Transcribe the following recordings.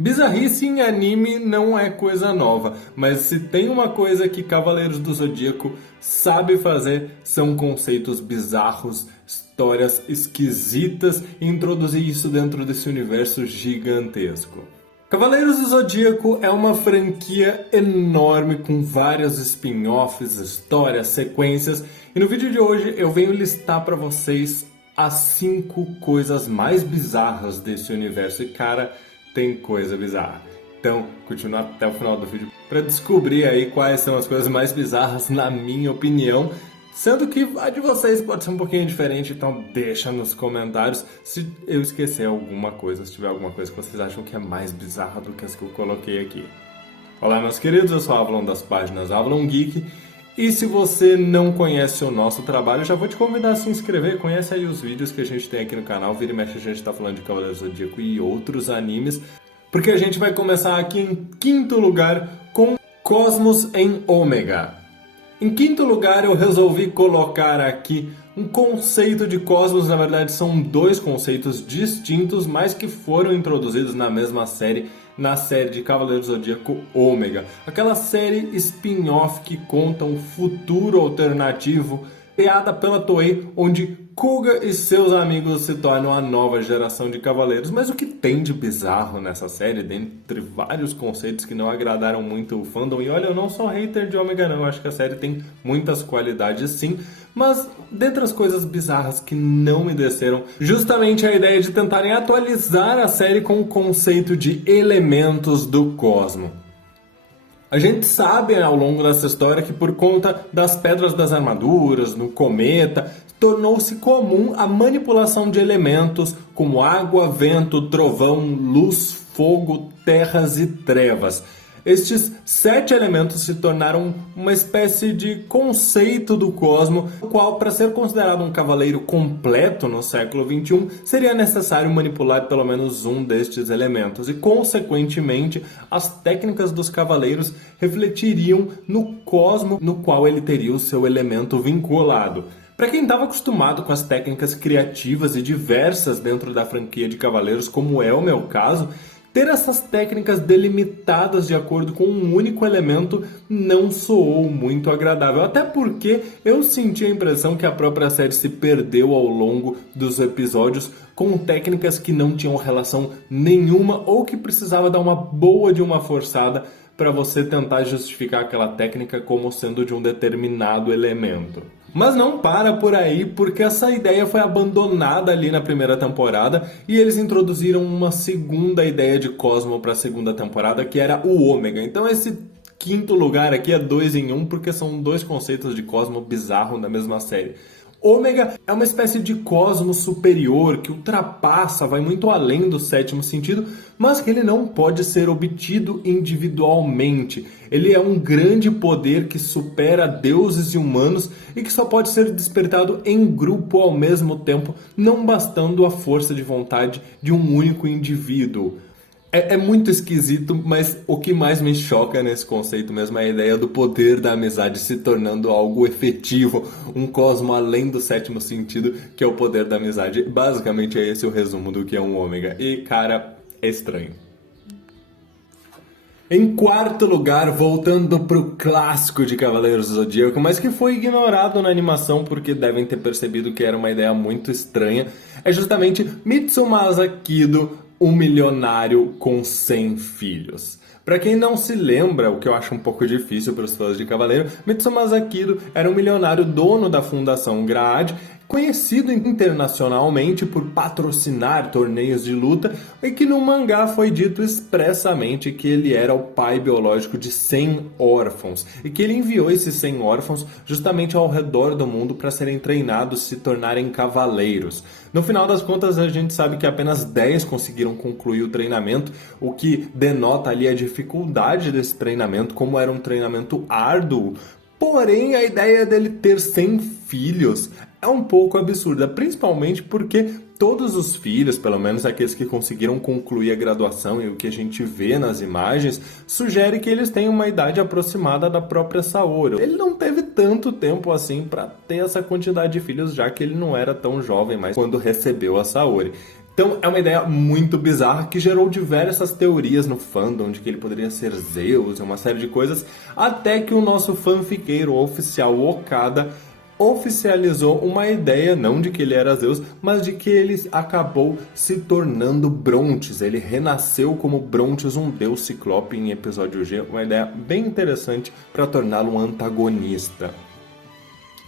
Bizarrice em anime não é coisa nova, mas se tem uma coisa que Cavaleiros do Zodíaco sabe fazer, são conceitos bizarros, histórias esquisitas e introduzir isso dentro desse universo gigantesco. Cavaleiros do Zodíaco é uma franquia enorme com vários spin-offs, histórias, sequências, e no vídeo de hoje eu venho listar para vocês as 5 coisas mais bizarras desse universo. E cara, tem coisa bizarra. Então, continua até o final do vídeo para descobrir aí quais são as coisas mais bizarras na minha opinião. Sendo que a de vocês pode ser um pouquinho diferente, então deixa nos comentários se eu esquecer alguma coisa, se tiver alguma coisa que vocês acham que é mais bizarra do que as que eu coloquei aqui. Olá meus queridos, eu sou o Avalon das páginas Avalon Geek. E se você não conhece o nosso trabalho, já vou te convidar a se inscrever. Conhece aí os vídeos que a gente tem aqui no canal. Vira e mexe, a gente tá falando de Cavaleiros do Zodíaco e outros animes. Porque a gente vai começar aqui em quinto lugar com Cosmos em Ômega. Em quinto lugar, eu resolvi colocar aqui um conceito de cosmos. Na verdade, são 2 conceitos distintos, mas que foram introduzidos na mesma série, na série de Cavaleiros do Zodíaco Ômega. Aquela série spin-off que conta um futuro alternativo criada pela Toei, onde Kuga e seus amigos se tornam a nova geração de cavaleiros. Mas o que tem de bizarro nessa série, dentre vários conceitos que não agradaram muito o fandom? E olha, eu não sou hater de Ômega não, acho que a série tem muitas qualidades sim, mas dentre as coisas bizarras que não me desceram, justamente a ideia de tentarem atualizar a série com o conceito de elementos do cosmo. A gente sabe ao longo dessa história que por conta das pedras das armaduras, no cometa, tornou-se comum a manipulação de elementos como água, vento, trovão, luz, fogo, terras e trevas. Estes 7 elementos se tornaram uma espécie de conceito do cosmo, o qual, para ser considerado um cavaleiro completo no século XXI, seria necessário manipular pelo menos um destes elementos. E, consequentemente, as técnicas dos cavaleiros refletiriam no cosmo no qual ele teria o seu elemento vinculado. Para quem estava acostumado com as técnicas criativas e diversas dentro da franquia de Cavaleiros, como é o meu caso, ter essas técnicas delimitadas de acordo com um único elemento não soou muito agradável. Até porque eu senti a impressão que a própria série se perdeu ao longo dos episódios com técnicas que não tinham relação nenhuma ou que precisava dar uma boa de uma forçada para você tentar justificar aquela técnica como sendo de um determinado elemento. Mas não para por aí, porque essa ideia foi abandonada ali na primeira temporada e eles introduziram uma segunda ideia de Cosmo para a segunda temporada, que era o Ômega. Então esse quinto lugar aqui é 2 em 1, porque são 2 conceitos de Cosmo bizarro na mesma série. Ômega é uma espécie de cosmo superior que ultrapassa, vai muito além do 7º sentido, mas que ele não pode ser obtido individualmente. Ele é um grande poder que supera deuses e humanos e que só pode ser despertado em grupo ao mesmo tempo, não bastando a força de vontade de um único indivíduo. É muito esquisito, mas o que mais me choca nesse conceito mesmo é a ideia do poder da amizade se tornando algo efetivo, um cosmo além do 7º sentido, que é o poder da amizade. Basicamente é esse o resumo do que é um Ômega. E, cara, é estranho. Em quarto lugar, voltando pro clássico de Cavaleiros do Zodíaco, mas que foi ignorado na animação porque devem ter percebido que era uma ideia muito estranha, é justamente Mitsumasa Kido, um milionário com 100 filhos. Para quem não se lembra, o que eu acho um pouco difícil para os fãs de Cavaleiro, Mitsumasa Kido era um milionário dono da Fundação Graad, conhecido internacionalmente por patrocinar torneios de luta, e que no mangá foi dito expressamente que ele era o pai biológico de 100 órfãos, e que ele enviou esses 100 órfãos justamente ao redor do mundo para serem treinados e se tornarem cavaleiros. No final das contas, a gente sabe que apenas 10 conseguiram concluir o treinamento, o que denota ali a dificuldade desse treinamento, como era um treinamento árduo. Porém, a ideia dele ter 100 filhos é um pouco absurda, principalmente porque todos os filhos, pelo menos aqueles que conseguiram concluir a graduação e o que a gente vê nas imagens, sugere que eles têm uma idade aproximada da própria Saori. Ele não teve tanto tempo assim para ter essa quantidade de filhos, já que ele não era tão jovem mais quando recebeu a Saori. Então é uma ideia muito bizarra que gerou diversas teorias no fandom de que ele poderia ser Zeus e uma série de coisas, até que o nosso fanfiqueiro oficial Okada oficializou uma ideia, não de que ele era Zeus, mas de que ele acabou se tornando Brontes. Ele renasceu como Brontes, um deus ciclope em episódio G, uma ideia bem interessante para torná-lo um antagonista.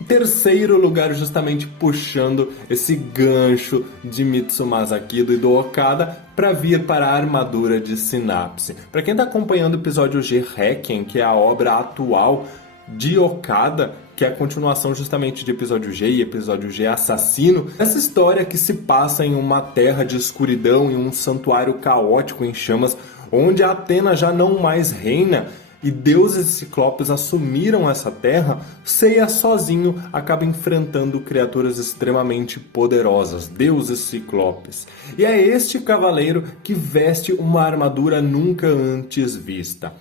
Terceiro lugar, justamente puxando esse gancho de Mitsumasa Kido e do Okada para vir para a armadura de Sinapse. Para quem está acompanhando o episódio G Requiem, que é a obra atual de Okada, que é a continuação justamente de episódio G e episódio G Assassino, essa história que se passa em uma terra de escuridão, em um santuário caótico em chamas, onde a Athena já não mais reina, e deuses ciclopes assumiram essa terra, Seiya sozinho acaba enfrentando criaturas extremamente poderosas, deuses ciclopes. E é este cavaleiro que veste uma armadura nunca antes vista.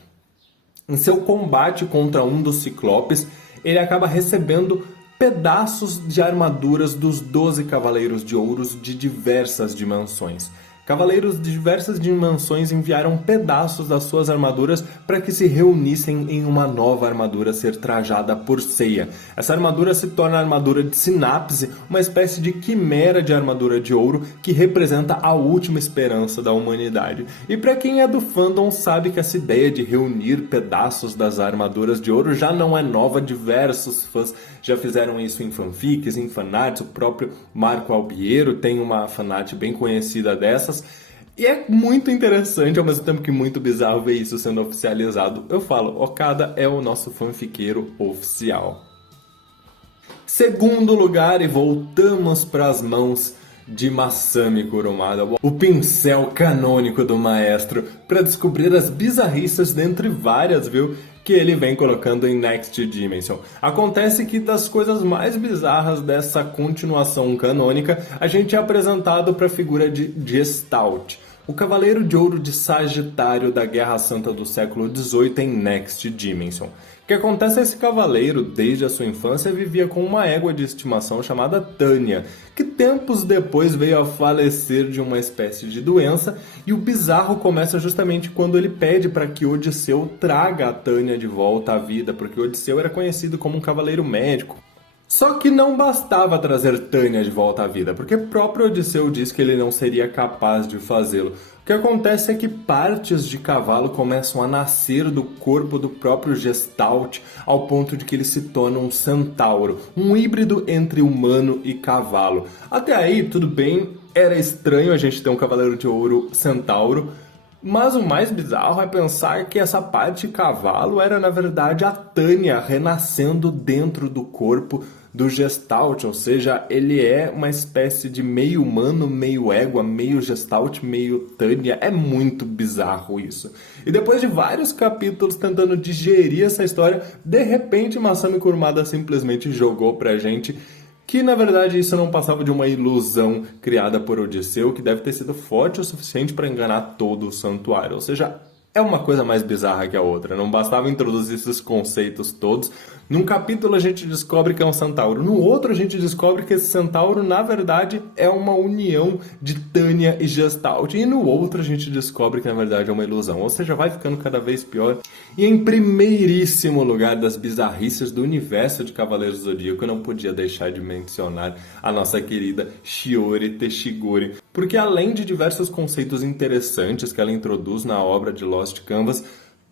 Em seu combate contra um dos ciclopes, ele acaba recebendo pedaços de armaduras dos 12 Cavaleiros de Ouros de diversas dimensões. Cavaleiros de diversas dimensões enviaram pedaços das suas armaduras para que se reunissem em uma nova armadura a ser trajada por Seiya. Essa armadura se torna a armadura de Sinapse, uma espécie de quimera de armadura de ouro que representa a última esperança da humanidade. E para quem é do fandom sabe que essa ideia de reunir pedaços das armaduras de ouro já não é nova, diversos fãs já fizeram isso em fanfics, em fanarts, o próprio Marco Albiero tem uma fanart bem conhecida dessas. E é muito interessante, ao mesmo tempo que muito bizarro ver isso sendo oficializado. Eu falo, Okada é o nosso fanfiqueiro oficial. Segundo lugar, e voltamos para as mãos de Masami Kurumada, o pincel canônico do maestro, para descobrir as bizarrices dentre várias, viu, que ele vem colocando em Next Dimension. Acontece que das coisas mais bizarras dessa continuação canônica, a gente é apresentado para a figura de Gestalt, o Cavaleiro de Ouro de Sagitário da Guerra Santa do século XVIII em Next Dimension. O que acontece é que esse cavaleiro, desde a sua infância, vivia com uma égua de estimação chamada Tânia, que tempos depois veio a falecer de uma espécie de doença, e o bizarro começa justamente quando ele pede para que Odisseu traga a Tânia de volta à vida, porque Odisseu era conhecido como um cavaleiro médico. Só que não bastava trazer Tânia de volta à vida, porque próprio Odisseu diz que ele não seria capaz de fazê-lo. O que acontece é que partes de cavalo começam a nascer do corpo do próprio Gestalt, ao ponto de que ele se torna um centauro, um híbrido entre humano e cavalo. Até aí, tudo bem, era estranho a gente ter um cavaleiro de ouro centauro, mas o mais bizarro é pensar que essa parte de cavalo era na verdade a Tânia renascendo dentro do corpo do Gestalt, ou seja, ele é uma espécie de meio humano, meio égua, meio Gestalt, meio Tânia. É muito bizarro isso. E depois de vários capítulos tentando digerir essa história, de repente Masami Kurumada simplesmente jogou pra gente que na verdade isso não passava de uma ilusão criada por Odisseu, que deve ter sido forte o suficiente para enganar todo o santuário. Ou seja, é uma coisa mais bizarra que a outra. Não bastava introduzir esses conceitos todos. Num capítulo a gente descobre que é um centauro. No outro a gente descobre que esse centauro, na verdade, é uma união de Tânia e Gestalt. E no outro a gente descobre que, na verdade, é uma ilusão. Ou seja, vai ficando cada vez pior. E em primeiríssimo lugar das bizarrices do universo de Cavaleiros do Zodíaco, eu não podia deixar de mencionar a nossa querida Shiori Teshiguri. Porque além de diversos conceitos interessantes que ela introduz na obra de Lost Canvas,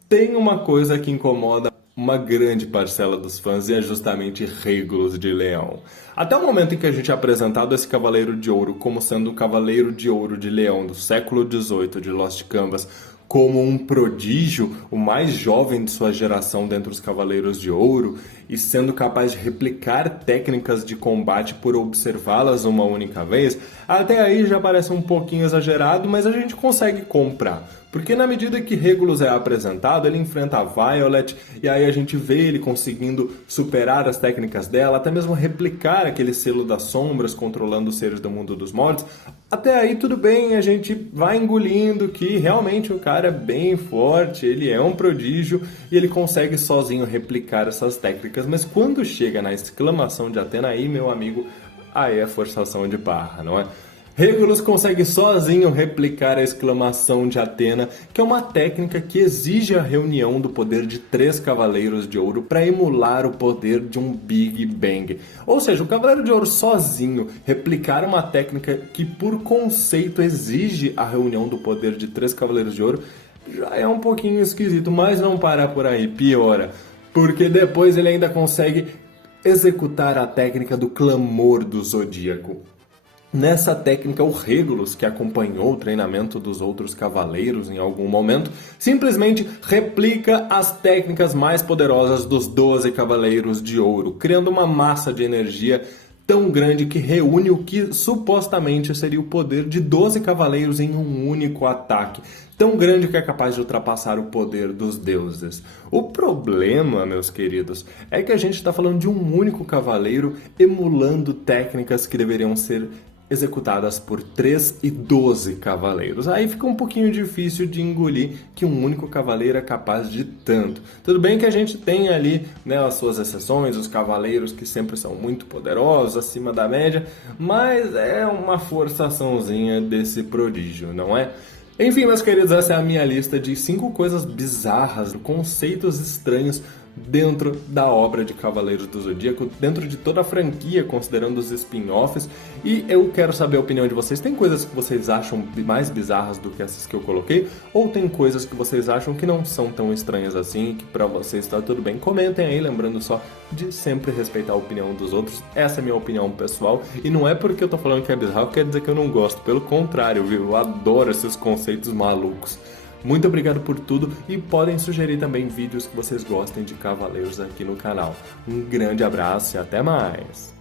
tem uma coisa que incomoda uma grande parcela dos fãs, e é justamente Regulus de Leão. Até o momento em que a gente é apresentado esse Cavaleiro de Ouro como sendo o Cavaleiro de Ouro de Leão do século XVIII de Lost Canvas, como um prodígio, o mais jovem de sua geração dentre os Cavaleiros de Ouro, e sendo capaz de replicar técnicas de combate por observá-las uma única vez, até aí já parece um pouquinho exagerado, mas a gente consegue comprar. Porque na medida que Regulus é apresentado, ele enfrenta a Violet, e aí a gente vê ele conseguindo superar as técnicas dela, até mesmo replicar aquele selo das sombras, controlando os seres do mundo dos mortos. Até aí tudo bem, a gente vai engolindo que realmente o cara é bem forte, ele é um prodígio, e ele consegue sozinho replicar essas técnicas. Mas quando chega na exclamação de Athena aí, meu amigo, aí é forçação de barra, não é? Regulus consegue sozinho replicar a exclamação de Atena, que é uma técnica que exige a reunião do poder de 3 Cavaleiros de Ouro para emular o poder de um Big Bang. Ou seja, o Cavaleiro de Ouro sozinho replicar uma técnica que por conceito exige a reunião do poder de 3 Cavaleiros de Ouro já é um pouquinho esquisito, mas não para por aí, piora. Porque depois ele ainda consegue executar a técnica do Clamor do Zodíaco. Nessa técnica, o Regulus, que acompanhou o treinamento dos outros cavaleiros em algum momento, simplesmente replica as técnicas mais poderosas dos 12 Cavaleiros de Ouro, criando uma massa de energia tão grande que reúne o que supostamente seria o poder de 12 cavaleiros em um único ataque, tão grande que é capaz de ultrapassar o poder dos deuses. O problema, meus queridos, é que a gente está falando de um único cavaleiro emulando técnicas que deveriam ser executadas por 3 e 12 cavaleiros. Aí fica um pouquinho difícil de engolir que um único cavaleiro é capaz de tanto. Tudo bem que a gente tem ali, né, as suas exceções, os cavaleiros que sempre são muito poderosos, acima da média, mas é uma forçaçãozinha desse prodígio, não é? Enfim, meus queridos, essa é a minha lista de 5 coisas bizarras, conceitos estranhos dentro da obra de Cavaleiros do Zodíaco, dentro de toda a franquia, considerando os spin-offs. E eu quero saber a opinião de vocês. Tem coisas que vocês acham mais bizarras do que essas que eu coloquei? Ou tem coisas que vocês acham que não são tão estranhas assim, que pra vocês tá tudo bem? Comentem aí, lembrando só de sempre respeitar a opinião dos outros. Essa é a minha opinião pessoal. E não é porque eu tô falando que é bizarro, quer dizer que eu não gosto. Pelo contrário, viu? Eu adoro esses conceitos malucos. Muito obrigado por tudo e podem sugerir também vídeos que vocês gostem de cavaleiros aqui no canal. Um grande abraço e até mais!